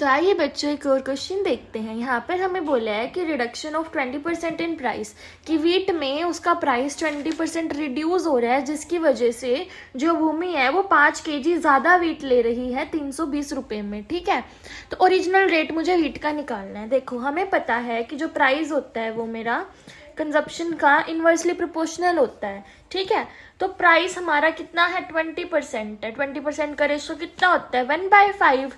तो आइए बच्चों एक और क्वेश्चन देखते हैं। यहाँ पर हमें बोला है कि रिडक्शन ऑफ 20% इन प्राइस, कि वीट में उसका प्राइस 20% रिड्यूस हो रहा है, जिसकी वजह से जो भूमि है वो 5 kg ज़्यादा वीट ले रही है 320 रुपये में। ठीक है, तो ओरिजिनल रेट मुझे वीट का निकालना है। देखो हमें पता है कि जो प्राइस होता है वो मेरा कंजप्शन का इन्वर्सली प्रोपोर्शनल होता है। ठीक है, तो प्राइस हमारा कितना है 20% है। 20% का रेशो कितना होता है 1/5।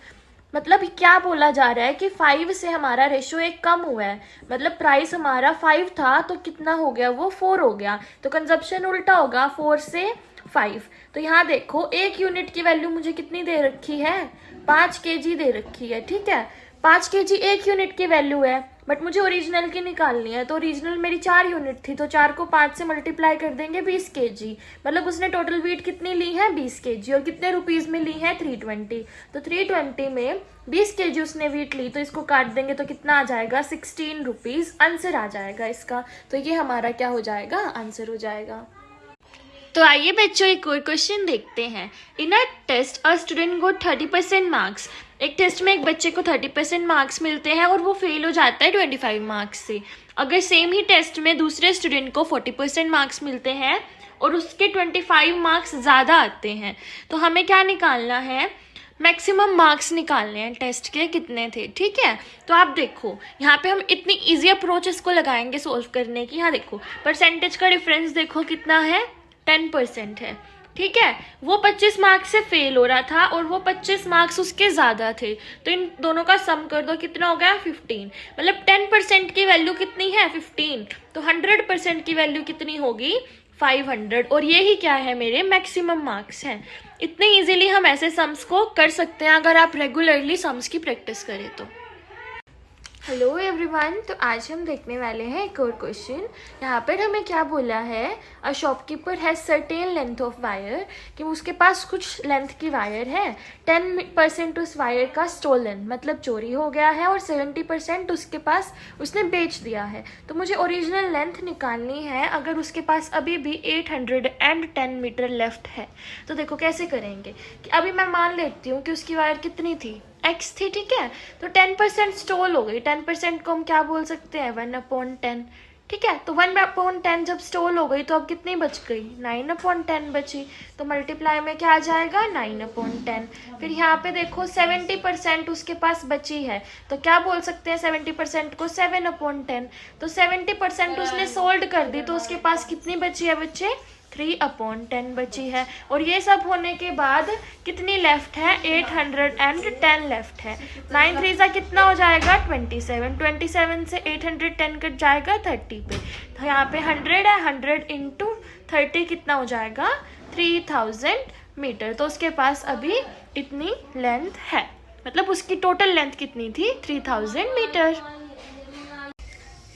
मतलब क्या बोला जा रहा है कि 5 से हमारा रेशो एक कम हुआ है। मतलब प्राइस हमारा 5 था तो कितना हो गया, वो 4 हो गया। तो कंजप्शन उल्टा होगा 4 से 5। तो यहाँ देखो एक यूनिट की वैल्यू मुझे कितनी दे रखी है, 5 kg दे रखी है। ठीक है, 5 kg एक यूनिट की वैल्यू है, बट मुझे ओरिजिनल की निकालनी है। तो ओरिजिनल मेरी 4 यूनिट थी, तो 4 को 5 से मल्टीप्लाई कर देंगे 20 kg। मतलब उसने टोटल वीट कितनी ली है 20 kg, और कितने रुपीज़ में ली है 320। तो 320 में 20 kg उसने वीट ली, तो इसको काट देंगे तो कितना आ जाएगा 16 रुपीज़ आंसर आ जाएगा इसका। तो ये हमारा क्या हो जाएगा, आंसर हो जाएगा। तो आइए बच्चों एक और क्वेश्चन देखते हैं। In a test a student got 30% marks. एक टेस्ट में एक बच्चे को 30% मार्क्स मिलते हैं और वो फेल हो जाता है 25 मार्क्स से। अगर सेम ही टेस्ट में दूसरे स्टूडेंट को 40% मार्क्स मिलते हैं और उसके 25 मार्क्स ज़्यादा आते हैं, तो हमें क्या निकालना है, मैक्सिमम मार्क्स निकालने हैं टेस्ट के कितने थे। ठीक है, तो आप देखो यहाँ पे हम इतनी इजी अप्रोच इसको लगाएंगे सोल्व करने की। यहाँ देखो परसेंटेज का डिफरेंस देखो कितना है, 10% है। ठीक है, वो 25 मार्क्स से फेल हो रहा था और वो 25 मार्क्स उसके ज़्यादा थे, तो इन दोनों का सम कर दो कितना हो गया 15। मतलब 10% की वैल्यू कितनी है 15, तो 100% की वैल्यू कितनी होगी 500। और यही क्या है, मेरे मैक्सिमम मार्क्स हैं। इतने इजीली हम ऐसे सम्स को कर सकते हैं अगर आप रेगुलरली सम्स की प्रैक्टिस करें तो। हेलो एवरीवन, तो आज हम देखने वाले हैं एक और क्वेश्चन। यहाँ पर हमें क्या बोला है, a shopkeeper has certain length of wire, कि उसके पास कुछ लेंथ की वायर है। 10% उस वायर का स्टोलन मतलब चोरी हो गया है और 70% उसके पास उसने बेच दिया है। तो मुझे ओरिजिनल लेंथ निकालनी है अगर उसके पास अभी भी 810 मीटर लेफ्ट है। तो देखो कैसे करेंगे, कि अभी मैं मान लेती हूँ कि उसकी वायर कितनी थी, x थी। ठीक है, तो 10% स्टॉल हो गई। 10% को हम क्या बोल सकते हैं 1/10। ठीक है, तो 1/10 जब स्टॉल हो गई तो अब कितनी बच गई 9/10 बची। तो मल्टीप्लाई में क्या आ जाएगा 9/10। फिर यहाँ पे देखो 70% उसके पास बची है, तो क्या बोल सकते हैं 70% को 7/10। तो 70% उसने सोल्ड कर दी, तो उसके पास कितनी बची है बच्चे 3/10 बची है। और ये सब होने के बाद कितनी लेफ्ट है 810 लेफ्ट है। 9 3 सा कितना हो जाएगा 27। 27 से 810 कट जाएगा 30 पे। तो यहाँ पे 100 है, 100 इंटू 30 कितना हो जाएगा 3000 मीटर। तो उसके पास अभी इतनी लेंथ है, मतलब उसकी टोटल लेंथ कितनी थी 3000 मीटर।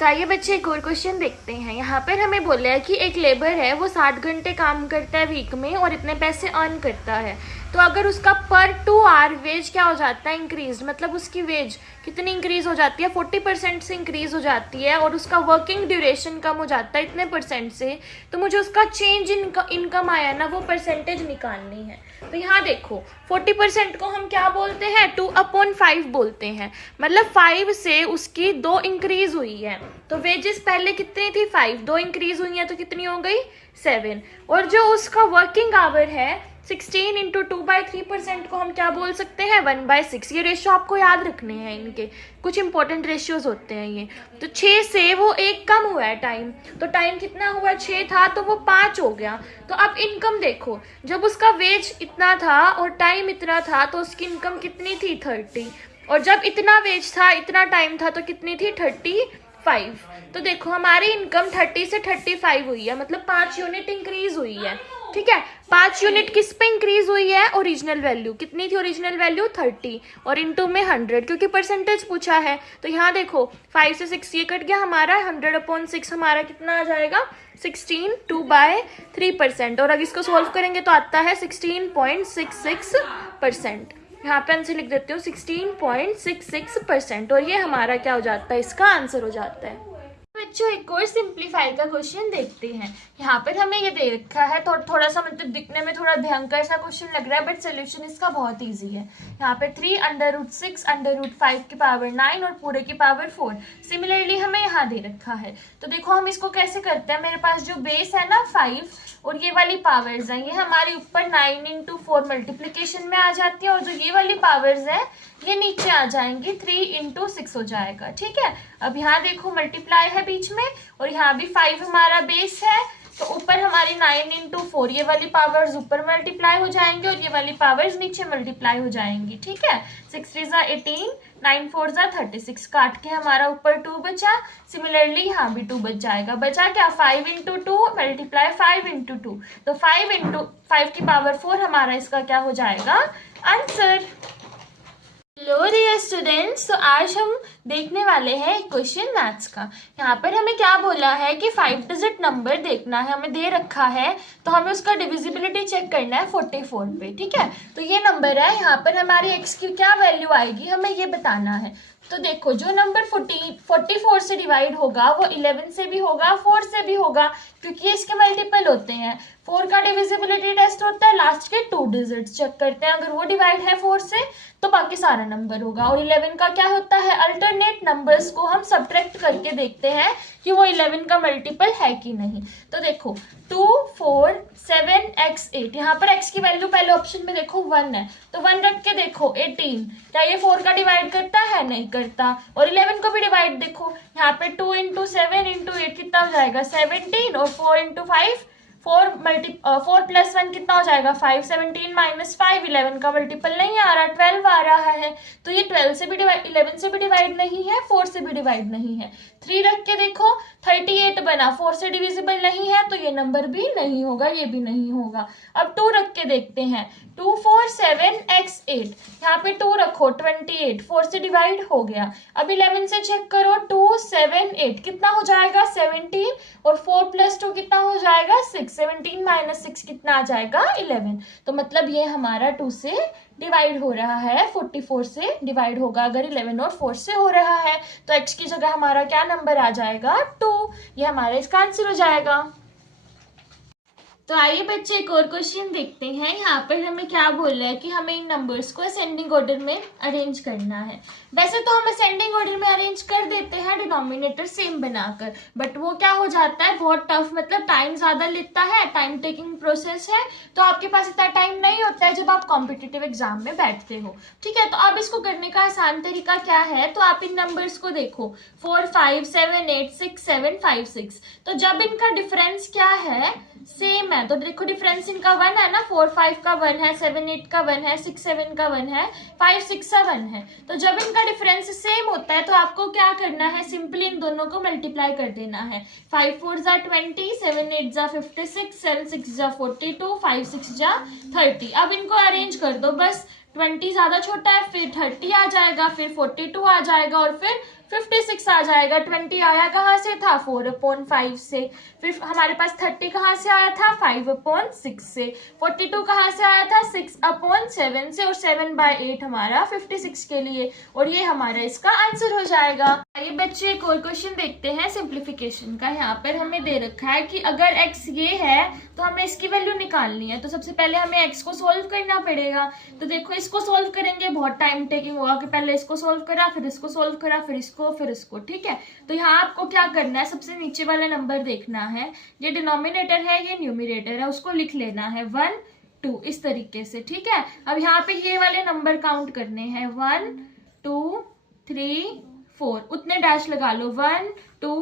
तो आइए बच्चे एक और क्वेश्चन देखते हैं। यहाँ पर हमें बोला है कि एक लेबर है, वो 60 घंटे काम करता है वीक में और इतने पैसे अर्न करता है। तो अगर उसका पर 2 आवर वेज क्या हो जाता है इंक्रीज, मतलब उसकी वेज कितनी इंक्रीज हो जाती है 40% से इंक्रीज हो जाती है, और उसका वर्किंग ड्यूरेशन कम हो जाता है इतने % से। तो मुझे उसका चेंज इनकम आया ना, वो परसेंटेज निकालनी है। तो यहाँ देखो 40% को हम क्या बोलते हैं 2/5 बोलते हैं। मतलब 5 से उसकी 2 इंक्रीज हुई है। तो वेजेस पहले कितनी थी 5, 2 इंक्रीज हुई है तो कितनी हो गई 7। और जो उसका वर्किंग आवर है 16 इंटू 2/3% को हम क्या बोल सकते हैं 1/6। ये रेशियो आपको याद रखने हैं, इनके कुछ इंपॉर्टेंट रेशियोज होते हैं ये। तो 6 से वो 1 कम हुआ है टाइम, तो टाइम कितना हुआ 6 था तो वो 5 हो गया। तो अब इनकम देखो, जब उसका वेज इतना था और टाइम इतना था तो उसकी इनकम कितनी थी 30, और जब इतना वेज था इतना टाइम था तो कितनी थी 35। तो देखो हमारी इनकम 30 से 35 हुई है, मतलब 5 यूनिट इंक्रीज हुई है। ठीक है, 5 यूनिट किस पे इंक्रीज हुई है, ओरिजिनल वैल्यू कितनी थी, ओरिजिनल वैल्यू 30 और इनटू में 100, क्योंकि परसेंटेज पूछा है। तो यहाँ देखो 5 से 6 ये कट गया हमारा, 100/6 हमारा कितना आ जाएगा 16 2/3%। और अब इसको सॉल्व करेंगे तो आता है 16.66%। यहाँ पे आंसर लिख देते हो 16.66%, और ये हमारा क्या हो जाता है, इसका आंसर हो जाता है। बच्चों एक और सिंप्लीफाई का क्वेश्चन देखते हैं। यहाँ पर हमें ये दे रखा है, थोड़ा सा मतलब दिखने में थोड़ा भयंकर सा क्वेश्चन लग रहा है, बट सोल्यूशन इसका बहुत इजी है। यहाँ पे 3√6 √5 की पावर 9 और पूरे की पावर 4 सिमिलरली हमें यहाँ दे रखा है। तो देखो हम इसको कैसे करते हैं, मेरे पास जो बेस है ना 5 और ये वाली पावर्स हैं, ये हमारी ऊपर 9 × 4 मल्टीप्लीकेशन में आ जाती है, और जो ये वाली पावर्स हैं ये नीचे आ जाएंगी, 3 × 6 हो जाएगा। ठीक है, अब यहाँ देखो मल्टीप्लाई है बीच में, और यहाँ भी 5 हमारा बेस है, तो ऊपर हमारी 9 × 4 ये वाली पावर्स ऊपर मल्टीप्लाई हो जाएंगी, और ये वाली पावर्स नीचे मल्टीप्लाई हो जाएंगी। ठीक है, 6 3 18, 9 4 36, काट के हमारा ऊपर 2 बचा। सिमिलरली यहाँ भी 2 बच जाएगा। बचा क्या, 5 × 2 मल्टीप्लाई 5 × 2, तो 5 × 5 की पावर 4 हमारा इसका क्या हो जाएगा, आंसर। हेलो डियर स्टूडेंट्स, तो आज हम देखने वाले हैं एक क्वेश्चन मैथ्स का। यहाँ पर हमें क्या बोला है कि 5 डिजिट नंबर देखना है, हमें दे रखा है, तो हमें उसका डिविजिबिलिटी चेक करना है 44 पे। ठीक है, तो ये नंबर है, यहाँ पर हमारी एक्स की क्या वैल्यू आएगी हमें ये बताना है। तो देखो जो नंबर 44 से डिवाइड होगा वो 11 से भी होगा, 4 से भी होगा, क्योंकि ये इसके मल्टीपल होते हैं। 4 का डिविजिबिलिटी टेस्ट होता है, लास्ट के 2 डिजिट्स चेक करते हैं, अगर वो डिवाइड है 4 से तो बाकी सारा नंबर होगा। और 11 का क्या होता है, अल्टरनेट नंबर्स को हम सब्ट्रैक्ट करके देखते हैं कि वो 11 का मल्टीपल है कि नहीं। तो देखो 2 4 7 x 8, यहाँ पर x की वैल्यू पहले ऑप्शन में देखो 1 है, तो 1 रख के देखो 18, क्या ये 4 का डिवाइड करता है, नहीं करता। और 11 को भी डिवाइड देखो, यहाँ पे 2 × 7 × 8 कितना हो जाएगा 17, और 4 × 5 4 + 1 कितना हो जाएगा 5, 17 - 5 11 का मल्टीपल नहीं आ रहा, 12 आ रहा है। तो ये 12 से भी डिवाइड, 11 से भी डिवाइड नहीं है, 4 से भी डिवाइड नहीं है। 3 रख के देखो 38 बना, 4 से डिविजिबल नहीं है, तो ये नंबर भी नहीं होगा, ये भी नहीं होगा। अब 2 रख के देखते हैं, 2 4 7 x 8, यहाँ पे 2 रखो 28, 4 से डिवाइड हो गया। अब 11 से चेक करो, 2 7 8 कितना हो जाएगा 17, और 4 + 2 कितना हो जाएगा 6, 17 - 6 कितना आ जाएगा 11। तो मतलब ये हमारा 2 से डिवाइड हो रहा है, 44 से डिवाइड होगा अगर 11 और 4 से हो रहा है, तो x की जगह हमारा क्या नंबर आ जाएगा 2, ये हमारा इसका आंसर हो जाएगा। तो आइए बच्चे एक और क्वेश्चन देखते हैं। यहाँ पर हमें क्या बोल रहा है कि हमें इन नंबर्स को असेंडिंग ऑर्डर में अरेंज करना है। वैसे तो हम असेंडिंग ऑर्डर में अरेंज कर देते हैं डिनोमिनेटर सेम बनाकर, बट वो क्या हो जाता है बहुत टफ, मतलब टाइम ज़्यादा लेता है, टाइम टेकिंग प्रोसेस है, तो आपके पास इतना टाइम नहीं होता है जब आप कॉम्पिटिटिव एग्जाम में बैठते हो। ठीक है, तो अब इसको करने का आसान तरीका क्या है, तो आप इन नंबर्स को देखो 4 5 7 8 6 7 5 6, तो जब इनका डिफरेंस क्या है सेम है, तो देखो डिफरेंस इनका 1 है ना, 4 5 का 1 है, 7 8 का 1 है, 6 7 का 1 है, 5 6 का 1 है। तो जब इनका डिफरेंस सेम होता है तो आपको क्या करना है, सिंपली इन दोनों को मल्टीप्लाई कर देना है। 5 4 = 20, 7 8 = 56, 7 6 = 42, 5 6 = 30। अब इनको अरेंज कर दो बस, 20 ज़्यादा छोटा है, फिर 30 आ जाएगा, फिर 42 आ जाएगा, और फिर 56 आ जाएगा। 20 आया कहाँ से था 4/5 से, फिर हमारे पास 30 कहाँ से आया था 5/6 से, 42 कहाँ से आया था 6/7 से, और 7/8 हमारा 56 के लिए, और ये हमारा इसका आंसर हो जाएगा। ये बच्चे एक और क्वेश्चन देखते हैं सिंप्लीफिकेशन का। यहाँ पर हमें दे रखा है कि अगर x ये है तो हमें इसकी वैल्यू निकालनी है, तो सबसे पहले हमें x को सोल्व करना पड़ेगा। तो देखो इसको सोल्व करेंगे बहुत टाइम टेकिंग होगा, कि पहले इसको सोल्व करा, फिर इसको सोल्व करा, फिर इसको। ठीक है, तो यहाँ आपको क्या करना है, सबसे नीचे वाला नंबर देखना है, ये डिनोमिनेटर है ये न्यूमरेटर है, उसको लिख लेना है 1 2 इस तरीके से। ठीक है, अब यहाँ पे ये वाले नंबर काउंट करने हैं 1 2 3 4, उतने डैश लगा लो 1 2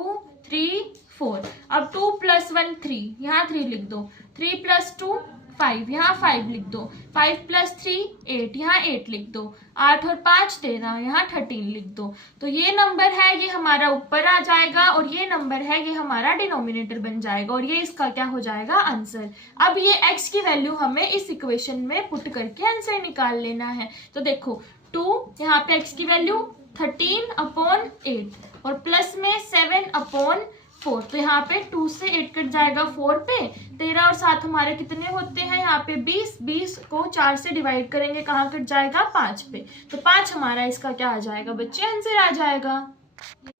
3 4। अब 2 + 1 3, यहाँ 3 लिख दो, 3 + 2 5, यहाँ 5 लिख दो, 5 + 3 8, यहाँ 8 लिख दो, 8 और 5 13, यहाँ 13 लिख दो। तो ये नंबर है ये हमारा ऊपर आ जाएगा, और ये नंबर है ये हमारा डिनोमिनेटर बन जाएगा, और ये इसका क्या हो जाएगा आंसर। अब ये x की वैल्यू हमें इस इक्वेशन में पुट करके आंसर निकाल लेना है। तो देखो 2, यहाँ पे x की वैल्यू 13/8, और प्लस में 7/4, तो यहाँ पे 2 से 8 कट जाएगा 4 पे, 13 और 7 हमारे कितने होते हैं यहाँ पे 20, 20 को 4 से डिवाइड करेंगे कहाँ कट जाएगा 5 पे, तो 5 हमारा इसका क्या आ जाएगा बच्चे आंसर आ जाएगा।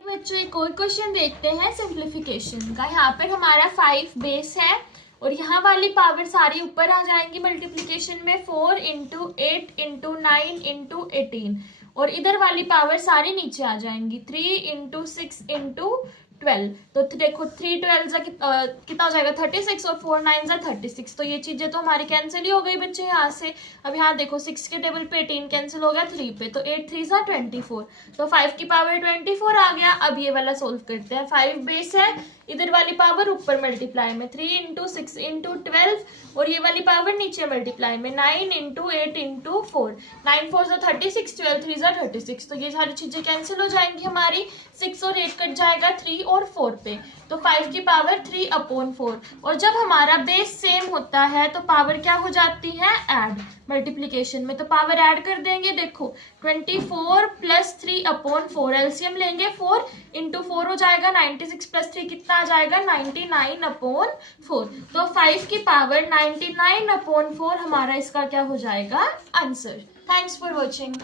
बच्चों एक और क्वेश्चन देखते हैं सिंप्लीफिकेशन का। यहाँ पर हमारा 5 बेस है और यहाँ वाली पावर सारी ऊपर आ जाएंगी मल्टीप्लिकेशन में, 4 इंटू 8 इंटू 9 इंटू 18, और इधर वाली पावर सारी नीचे आ जाएंगी, 3 इंटू 6 इंटू 12। तो देखो 3 12 कितना हो जाएगा 36 और 4 9 36। तो ये चीजें तो हमारी कैंसिल ही हो गई बच्चे यहाँ से। अब यहाँ देखो 6 के टेबल पे 18 कैंसिल हो गया 3 पे, तो 8 3 24। तो 5 की पावर 24 आ गया। अब ये वाला सोल्व करते हैं। 5 बेस है, इधर वाली पावर ऊपर मल्टीप्लाई में 3 इंटू 6 इंटू 12, और ये वाली पावर नीचे मल्टीप्लाई में 9 इंटू 8 इंटू 4, 9 4 36, 12 3 36। तो ये सारी चीजें कैंसिल हो जाएंगी हमारी, 6 और 8 कट जाएगा 3 और 4 पे, तो 5 की पावर 3/4। और जब हमारा बेस सेम होता है तो पावर क्या हो जाती है, ऐड मल्टीप्लिकेशन में। तो पावर ऐड कर देंगे, देखो 24 प्लस 3/4, एलसीएम लेंगे 4 इंटू 4 हो जाएगा 96 प्लस 3 कितना आ जाएगा 99/4। तो 5 की पावर 99/4 हमारा इसका क्या हो जाएगा आंसर। Thanks for watching.